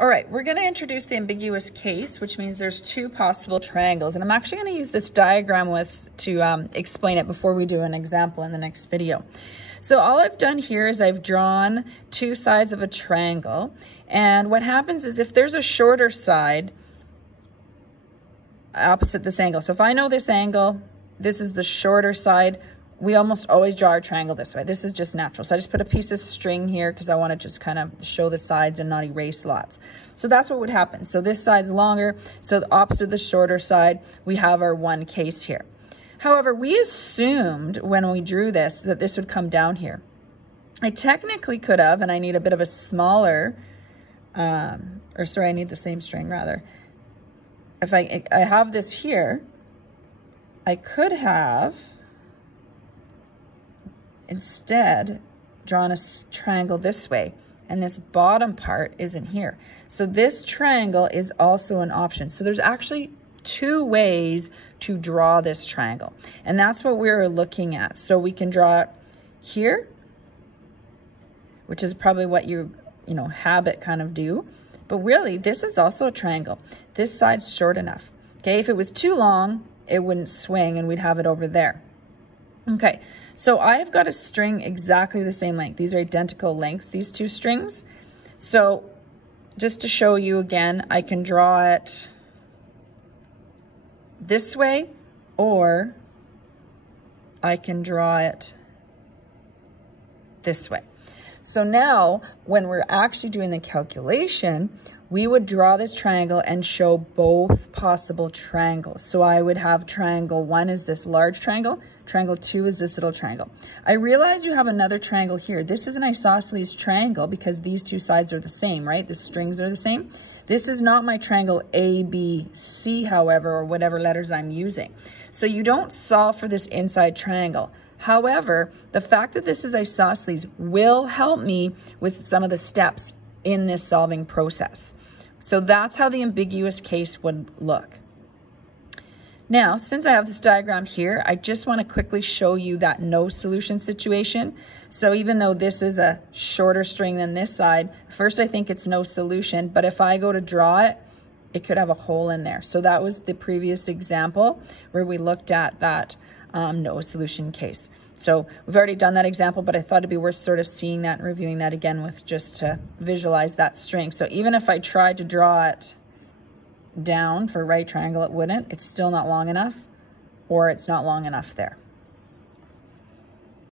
All right, we're going to introduce the ambiguous case, which means there's two possible triangles. And I'm actually going to use this diagram to explain it before we do an example in the next video. So all I've done here is I've drawn two sides of a triangle. And what happens is if there's a shorter side opposite this angle. So if I know this angle, this is the shorter side, we almost always draw our triangle this way. This is just natural. So I just put a piece of string here because I want to just kind of show the sides and not erase lots. So that's what would happen. So this side's longer. So the opposite of the shorter side, we have our one case here. However, we assumed when we drew this that this would come down here. I technically could have, and I need a bit of a smaller, I need the same string rather. If I have this here, I could have instead drawn a triangle this way, and this bottom part isn't here. So this triangle is also an option. So there's actually two ways to draw this triangle, and that's what we're looking at. So we can draw it here, which is probably what you habit kind of do, but really this is also a triangle. This side's short enough. Okay, if it was too long, it wouldn't swing and we'd have it over there. Okay, so I've got a string exactly the same length. These are identical lengths, these two strings. So just to show you again, I can draw it this way, or I can draw it this way. So now when we're actually doing the calculation, we would draw this triangle and show both possible triangles. So I would have triangle 1 is this large triangle, triangle 2 is this little triangle. I realize you have another triangle here. This is an isosceles triangle because these two sides are the same, right? The strings are the same. This is not my triangle ABC, however, or whatever letters I'm using. So you don't solve for this inside triangle. However, the fact that this is isosceles will help me with some of the steps in this solving process. So that's how the ambiguous case would look. Now, since I have this diagram here, I just want to quickly show you that no solution situation. So even though this is a shorter string than this side, first I think it's no solution, but if I go to draw it, it could have a hole in there. So that was the previous example where we looked at that no solution case. So we've already done that example, but I thought it'd be worth sort of seeing that and reviewing that again with just to visualize that string. So even if I tried to draw it down for right triangle, it wouldn't. It's still not long enough, or it's not long enough there.